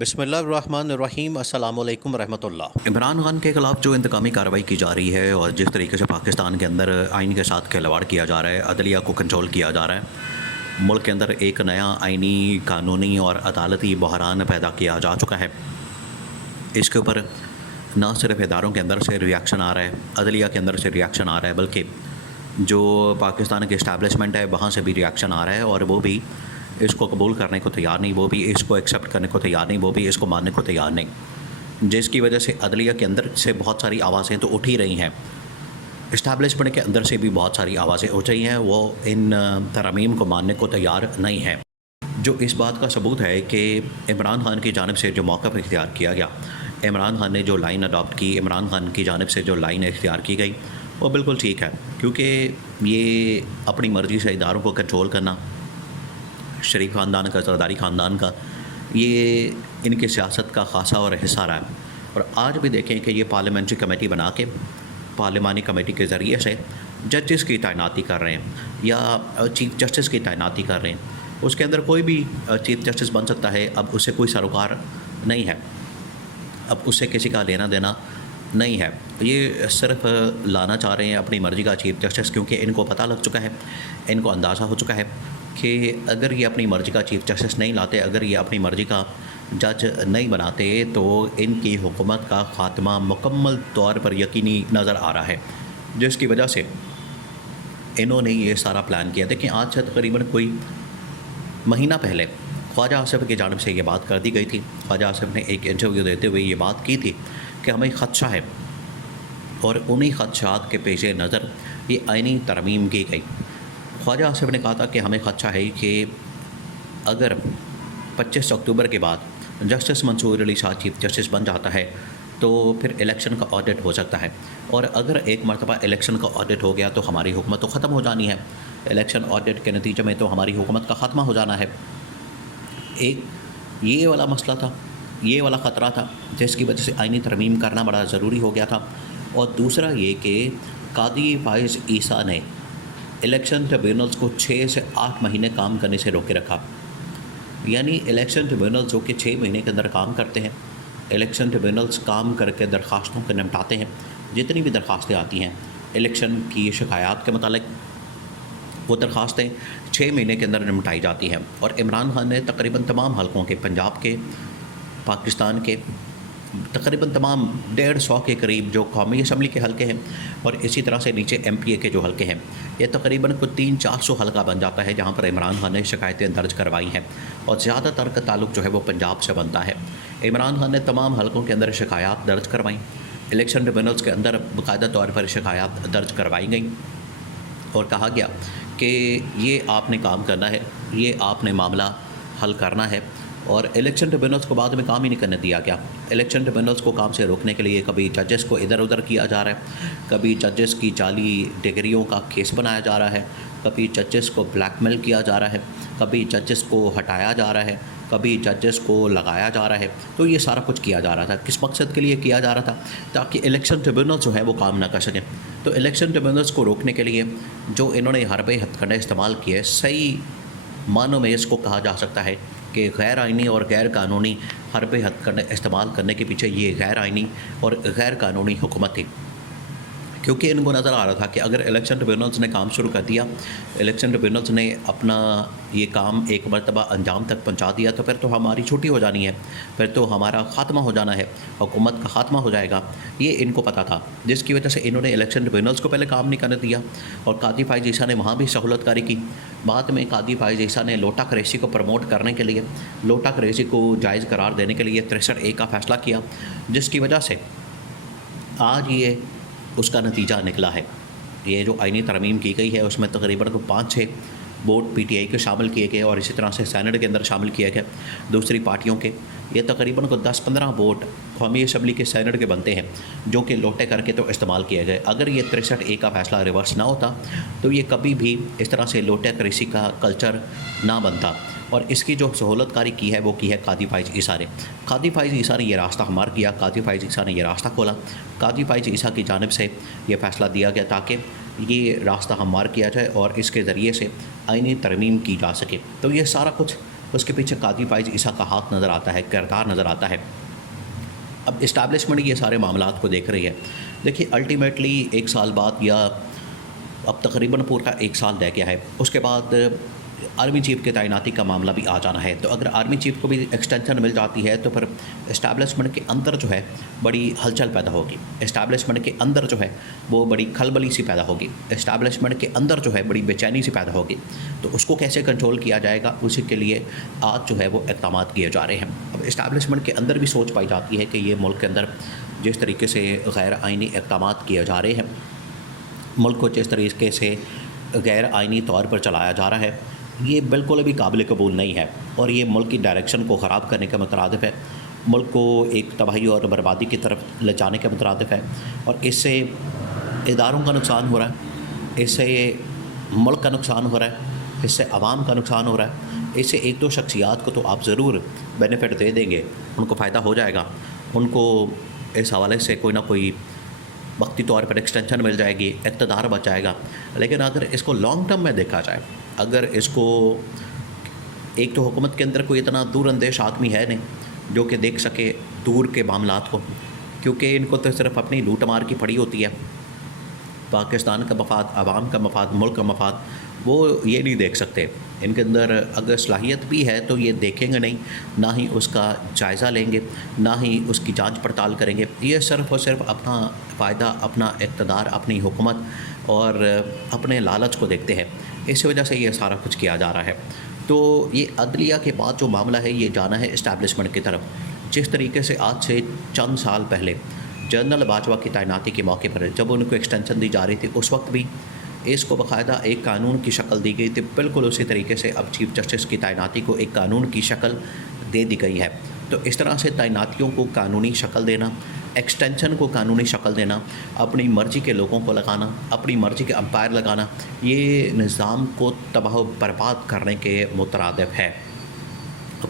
بسم اللہ الرحمن الرحیم۔ السلام علیکم ورحمۃ اللہ۔ عمران خان کے خلاف جو انتقامی کارروائی کی جا رہی ہے اور جس طریقے سے پاکستان کے اندر آئین کے ساتھ کھلواڑ کیا جا رہا ہے، عدلیہ کو کنٹرول کیا جا رہا ہے، ملک کے اندر ایک نیا آئینی، قانونی اور عدالتی بحران پیدا کیا جا چکا ہے۔ اس کے اوپر نہ صرف اداروں کے اندر سے ریاکشن آ رہا ہے، عدلیہ کے اندر سے ریاکشن آ رہا ہے، بلکہ جو پاکستان کی اسٹیبلشمنٹ ہے وہاں سے بھی ریاکشن آ رہا ہے، اور وہ بھی اس کو قبول کرنے کو تیار نہیں، وہ بھی اس کو ایکسیپٹ کرنے کو تیار نہیں، وہ بھی اس کو ماننے کو تیار نہیں، جس کی وجہ سے عدلیہ کے اندر سے بہت ساری آوازیں تو اٹھ ہی رہی ہیں، اسٹیبلشمنٹ کے اندر سے بھی بہت ساری آوازیں اٹھ رہی ہیں، وہ ان ترامیم کو ماننے کو تیار نہیں ہے۔ جو اس بات کا ثبوت ہے کہ عمران خان کی جانب سے جو موقف اختیار کیا گیا، عمران خان نے جو لائن اڈاپٹ کی، عمران خان کی جانب سے جو لائن اختیار کی گئی، وہ بالکل ٹھیک ہے، کیونکہ یہ اپنی مرضی سے اداروں کو کنٹرول کرنا، شریف خاندان کا، زرداری خاندان کا، یہ ان کی سیاست کا خاصہ اور حصہ رہا ہے۔ اور آج بھی دیکھیں کہ یہ پارلیمنٹری کمیٹی بنا کے، پارلیمانی کمیٹی کے ذریعے سے ججز کی تعیناتی کر رہے ہیں یا چیف جسٹس کی تعیناتی کر رہے ہیں۔ اس کے اندر کوئی بھی چیف جسٹس بن سکتا ہے، اب اسے کوئی سروکار نہیں ہے، اب اسے کسی کا لینا دینا نہیں ہے، یہ صرف لانا چاہ رہے ہیں اپنی مرضی کا چیف جسٹس، کیونکہ ان کو پتہ لگ چکا ہے، ان کو اندازہ ہو چکا ہے کہ اگر یہ اپنی مرضی کا چیف جسٹس نہیں لاتے، اگر یہ اپنی مرضی کا جج نہیں بناتے، تو ان کی حکومت کا خاتمہ مکمل طور پر یقینی نظر آ رہا ہے، جس کی وجہ سے انہوں نے یہ سارا پلان کیا۔ دیکھیں، آج سے تقریباً کوئی مہینہ پہلے خواجہ آصف کی جانب سے یہ بات کر دی گئی تھی، خواجہ آصف نے ایک انٹرویو دیتے ہوئے یہ بات کی تھی کہ ہمیں خدشہ ہے، اور انہی خدشات کے پیش نظر یہ آئینی ترمیم کی گئی۔ خواجہ آصف نے کہا تھا کہ ہمیں خدشہ ہے کہ اگر 25 اکتوبر کے بعد جسٹس منصور علی شاہ چیف جسٹس بن جاتا ہے تو پھر الیکشن کا آڈٹ ہو سکتا ہے، اور اگر ایک مرتبہ الیکشن کا آڈٹ ہو گیا تو ہماری حکومت تو ختم ہو جانی ہے، الیکشن آڈٹ کے نتیجے میں تو ہماری حکومت کا خاتمہ ہو جانا ہے۔ ایک یہ والا مسئلہ تھا، یہ والا خطرہ تھا، جس کی وجہ سے آئینی ترمیم کرنا بڑا ضروری ہو گیا تھا۔ اور دوسرا یہ کہ قاضی فائز عیسیٰ نے الیکشن ٹریبیونلز کو 6 سے 8 مہینے کام کرنے سے روکے رکھا، یعنی الیکشن ٹریبیونلز جو کہ 6 مہینے کے اندر کام کرتے ہیں، الیکشن ٹریبیونلز کام کر کے درخواستوں کو نمٹاتے ہیں، جتنی بھی درخواستیں آتی ہیں الیکشن کی شکایات کے متعلق، وہ درخواستیں 6 مہینے کے اندر نمٹائی جاتی ہیں۔ اور عمران خان نے تقریباً تمام حلقوں کے، پنجاب کے، پاکستان کے، تقریباً تمام 150 کے قریب جو قومی اسمبلی کے حلقے ہیں، اور اسی طرح سے نیچے ایم پی اے کے جو حلقے ہیں، یہ تقریباً کوئی 300-400 حلقہ بن جاتا ہے جہاں پر عمران خان نے شکایتیں درج کروائی ہیں، اور زیادہ تر کا تعلق جو ہے وہ پنجاب سے بنتا ہے۔ عمران خان نے تمام حلقوں کے اندر شکایات درج کروائیں، الیکشن ٹریبیونلز کے اندر باقاعدہ طور پر شکایات درج کروائی گئیں، اور کہا گیا کہ یہ آپ نے کام کرنا ہے، یہ آپ نے معاملہ حل کرنا ہے، اور الیکشن ٹریبیونلز کو بعد میں کام ہی نہیں کرنے دیا گیا۔ الیکشن ٹریبیونلز کو کام سے روکنے کے لیے کبھی ججز کو ادھر ادھر کیا جا رہا ہے، کبھی ججز کی جعلی ڈگریوں کا کیس بنایا جا رہا ہے، کبھی ججز کو بلیک میل کیا جا رہا ہے، کبھی ججز کو ہٹایا جا رہا ہے، کبھی ججز کو لگایا جا رہا ہے۔ تو یہ سارا کچھ کیا جا رہا تھا، کس مقصد کے لیے کیا جا رہا تھا؟ تاکہ الیکشن ٹریبیونلز جو ہے وہ کام نہ کر سکیں۔ تو الیکشن ٹریبیونلز کو روکنے کے لیے جو انہوں نے حربے ہتھ کنڈے استعمال کیے، صحیح معنوں میں اس کو کہا جا سکتا ہے کہ غیر آئینی اور غیر قانونی حربے ہتھ کنڈے استعمال کرنے کے پیچھے یہ غیر آئینی اور غیر قانونی حکومت تھی، کیونکہ ان کو نظر آ رہا تھا کہ اگر الیکشن ٹریبیونلز نے کام شروع کر دیا، الیکشن ٹریبیونلز نے اپنا یہ کام ایک مرتبہ انجام تک پہنچا دیا، تو پھر تو ہماری چھٹی ہو جانی ہے، پھر تو ہمارا خاتمہ ہو جانا ہے، حکومت کا خاتمہ ہو جائے گا، یہ ان کو پتہ تھا، جس کی وجہ سے انہوں نے الیکشن ٹریبیونلز کو پہلے کام نہیں کرنے دیا، اور قاضی فائز عیسیٰ نے وہاں بھی سہولت کاری کی۔ بعد میں قاضی فائز عیسیٰ نے لوٹا کریسی کو پروموٹ کرنے کے لیے، لوٹا کریسی کو جائز قرار دینے کے لیے 63A کا فیصلہ کیا، جس کی وجہ سے آج یہ اس کا نتیجہ نکلا ہے۔ یہ جو آئینی ترمیم کی گئی ہے اس میں تقریباً 5-6 ووٹ پی ٹی آئی کے شامل کیے گئے، اور اسی طرح سے سینٹ کے اندر شامل کیے گئے دوسری پارٹیوں کے۔ یہ تقریباً 10-15 ووٹ قومی اسمبلی کے سینٹ کے بنتے ہیں، جو کہ لوٹے کر کے تو استعمال کیے گئے۔ اگر یہ 63A کا فیصلہ ریورس نہ ہوتا تو یہ کبھی بھی اس طرح سے لوٹے کریسی کا کلچر نہ بنتا، اور اس کی جو سہولت کاری کی ہے وہ کی ہے قاضی فائز عیسیٰ نے۔ قاضی فائز عیسیٰ نے یہ راستہ ہموار کیا، قاضی فائز عیسیٰ نے یہ راستہ کھولا، قاضی فائز عیسیٰ کی جانب سے یہ فیصلہ دیا گیا تاکہ یہ راستہ ہموار کیا جائے اور اس کے ذریعے سے آئینی ترمیم کی جا سکے۔ تو یہ سارا کچھ اس کے پیچھے قاضی فائز عیسیٰ کا ہاتھ نظر آتا ہے، کردار نظر آتا ہے۔ اب اسٹیبلشمنٹ یہ سارے معاملات کو دیکھ رہی ہے۔ دیکھیے الٹیمیٹلی 1 سال بعد یا اب تقریباً پورا 1 سال رہ گیا ہے، اس کے بعد آرمی چیف کے تعیناتی کا معاملہ بھی آ جانا ہے۔ تو اگر آرمی چیف کو بھی ایکسٹینشن مل جاتی ہے تو پھر اسٹیبلشمنٹ کے اندر جو ہے بڑی ہلچل پیدا ہوگی، اسٹیبلشمنٹ کے اندر جو ہے وہ بڑی کھلبلی سی پیدا ہوگی، اسٹیبلشمنٹ کے اندر جو ہے بڑی بے چینی سی پیدا ہوگی۔ تو اس کو کیسے کنٹرول کیا جائے گا، اسی کے لیے آج جو ہے وہ اقدامات کیے جا رہے ہیں۔ اب اسٹیبلشمنٹ کے اندر بھی سوچ پائی جاتی ہے کہ یہ ملک کے اندر جس طریقے سے غیر آئینی اقدامات کیے جا رہے ہیں، ملک کو جس طریقے سے غیر آئینی طور پر چلایا جا رہا ہے، یہ بالکل بھی قابل قبول نہیں ہے، اور یہ ملک کی ڈائریکشن کو خراب کرنے کا مترادف ہے، ملک کو ایک تباہی اور بربادی کی طرف لے جانے کا مترادف ہے، اور اس سے اداروں کا نقصان ہو رہا ہے، اس سے ملک کا نقصان ہو رہا ہے، اس سے عوام کا نقصان ہو رہا ہے۔ اس سے 1-2 شخصیات کو تو آپ ضرور بینیفٹ دے دیں گے، ان کو فائدہ ہو جائے گا، ان کو اس حوالے سے کوئی نہ کوئی وقتی طور پر ایکسٹینشن مل جائے گی، اقتدار بچ جائے گا۔ لیکن اگر اس کو لانگ ٹرم میں دیکھا جائے، اگر اس کو ایک تو حکومت کے اندر کوئی اتنا دور اندیش آدمی ہے نہیں جو کہ دیکھ سکے دور کے معاملات کو، کیونکہ ان کو تو صرف اپنی لوٹ مار کی پڑی ہوتی ہے، پاکستان کا مفاد، عوام کا مفاد، ملک کا مفاد وہ یہ نہیں دیکھ سکتے۔ ان کے اندر اگر صلاحیت بھی ہے تو یہ دیکھیں گے نہیں، نہ ہی اس کا جائزہ لیں گے، نہ ہی اس کی جانچ پڑتال کریں گے۔ یہ صرف اور صرف اپنا فائدہ، اپنا اقتدار، اپنی حکومت اور اپنے لالچ کو دیکھتے ہیں، اس وجہ سے یہ سارا کچھ کیا جا رہا ہے۔ تو یہ عدلیہ کے بعد جو معاملہ ہے یہ جانا ہے اسٹیبلشمنٹ کی طرف۔ جس طریقے سے آج سے چند سال پہلے جنرل باجوہ کی تعیناتی کے موقع پر جب ان کو ایکسٹینشن دی جا رہی تھی، اس وقت بھی اس کو باقاعدہ ایک قانون کی شکل دی گئی تھی، بالکل اسی طریقے سے اب چیف جسٹس کی تعیناتی کو ایک قانون کی شکل دے دی گئی ہے۔ تو اس طرح سے تعیناتیوں کو قانونی شکل دینا، ایکسٹینشن کو قانونی شکل دینا، اپنی مرضی کے لوگوں کو لگانا، اپنی مرضی کے امپائر لگانا، یہ نظام کو تباہ و برباد کرنے کے مترادف ہے۔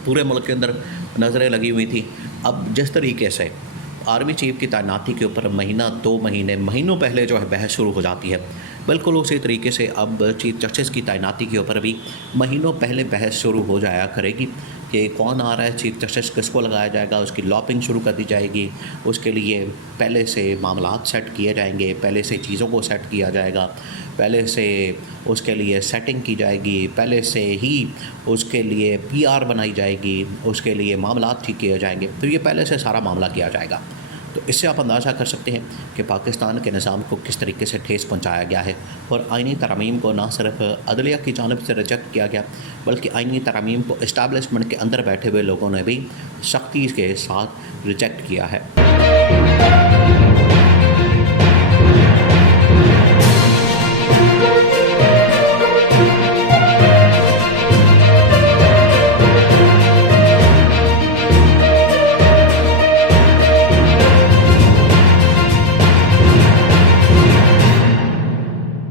پورے ملک کے اندر نظریں لگی ہوئی تھیں۔ اب جس طریقے سے آرمی چیف کی تعیناتی کے اوپر مہینہ 2 مہینے مہینوں پہلے جو ہے بحث شروع ہو جاتی ہے، بالکل اسی طریقے سے اب چیف جسٹس کی تعیناتی کے اوپر بھی مہینوں پہلے بحث شروع ہو جایا کرے گی کہ کون آ رہا ہے چیف جسٹس، کس کو لگایا جائے گا، اس کی لاپنگ شروع کر دی جائے گی، اس کے لیے پہلے سے معاملات سیٹ کیے جائیں گے، پہلے سے چیزوں کو سیٹ کیا جائے گا، پہلے سے اس کے لیے سیٹنگ کی جائے گی، پہلے سے ہی اس کے لیے PR بنائی جائے گی، اس کے لیے معاملات ٹھیک کیے جائیں گے۔ تو یہ پہلے سے سارا معاملہ کیا جائے گا۔ تو اس سے آپ اندازہ کر سکتے ہیں کہ پاکستان کے نظام کو کس طریقے سے ٹھیس پہنچایا گیا ہے، اور آئینی ترامیم کو نہ صرف عدلیہ کی جانب سے ریجیکٹ کیا گیا، بلکہ آئینی ترامیم کو اسٹیبلشمنٹ کے اندر بیٹھے ہوئے لوگوں نے بھی سختی کے ساتھ ریجیکٹ کیا ہے۔